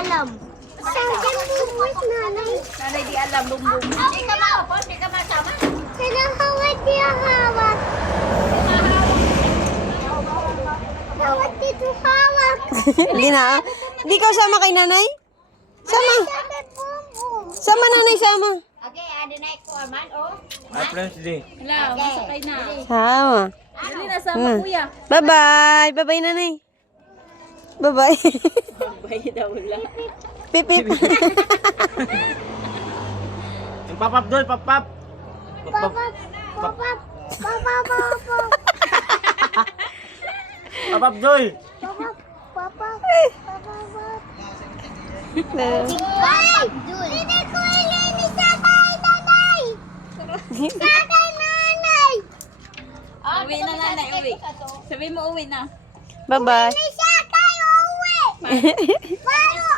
alam. Sadyang bumot, nanay. Nanay di alam, bumbum. Di ka maupos, di ka masama. Kailang hawat niya hawak. Hawat dito hawak. Hindi na. Hindi ka sama kay nanay? Sama. Sabi bumbo. Sama nanay, sama. Okay, ada naik ko aman, oh. Friends Day. Hello, masakay na. Sama. Dali na sama, kuya. Bye-bye. Bye-bye, nanay. Bye-bye. Bay daw lang. Pipip. Yung papap doy, papap. Papap. Papap. Papap. Papap. Papap doy. Papap. Papap. Papap. Na- Ay! Hindi ko ilinis sa tayo, nanay! Sa tayo, nanay! Uwi na nanay, uwi. Sabi mo uwi na. Bye-bye. May sa tayo, uwi! Paano?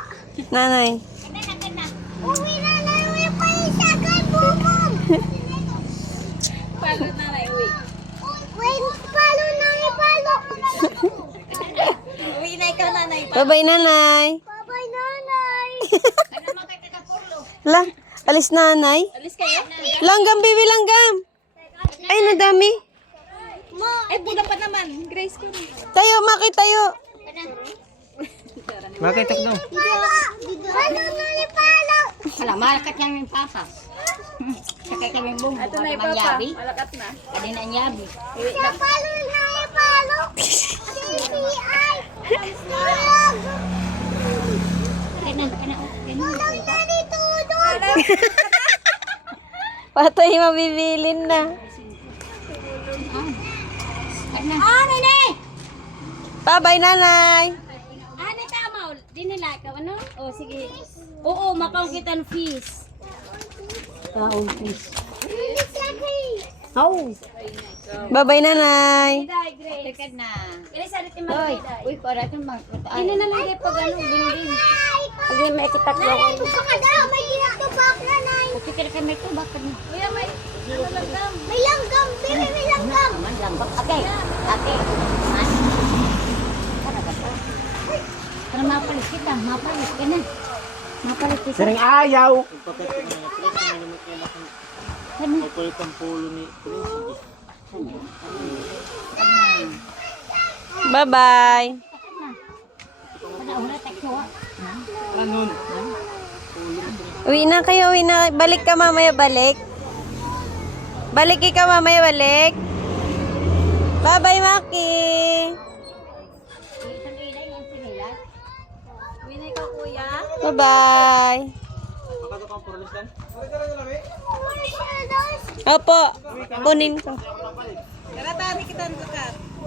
Nanay. Uwi na, nanay! Pa isa kay bubong! Palo nanay, uwi. Wait, palo, nanay, palo! Uwi na ikaw nanay. Bye-bye, nanay. Babay, nanay! La, alis nanay. Alis kayo? Langgam, baby, langgam. Ay, nadami. Eh, bulan pa naman. Grace ko. Tayo, Maki, tayo. Bakit takdo? Palo, nanay, palo! Wala, malakat niya yung papa. Sakay kami bumbu. Ato na yung papa. Malakat na. Adi na nyabi. Sa palo, nanay, palo! CPI! Tulog na ni Tudor! Patay, mabibilin na. Ah, nene! Bye-bye, nanay. Ano tama? Di nila ikaw, ano? O, sige. Oo, makaw kita ng fees. Kaong fees. How? Bye-bye, nanay. Tekad na. Hoy, uy, para itong bangkot. Hindi na lang pag ano, ding-ding. Pag may kitak na Nanay, buka ka daw! May ginatubak, nanay! Kasi kaya kami ito, bakit na? Kuya, may langgam. May langgam! Biri, may langgam! Man, langgam. Ate, ate. Man. Para ka to. Para mapalit kita, mapalit ka na. Mapalit kita. Sering ayaw. Ano? Mapalit ang pulo ni Bye-bye. Para ura takyo. Anon. Uwi na kayo, uwi na. Balik ka mamaya, balik. Balik ikaw mamaya, balik. Bye-bye, Maki. Isang ilay yung sinilas. Uwi na ikaw, kuya. Bye-bye. Opo, kunin ko. Karatari kita ang kakat.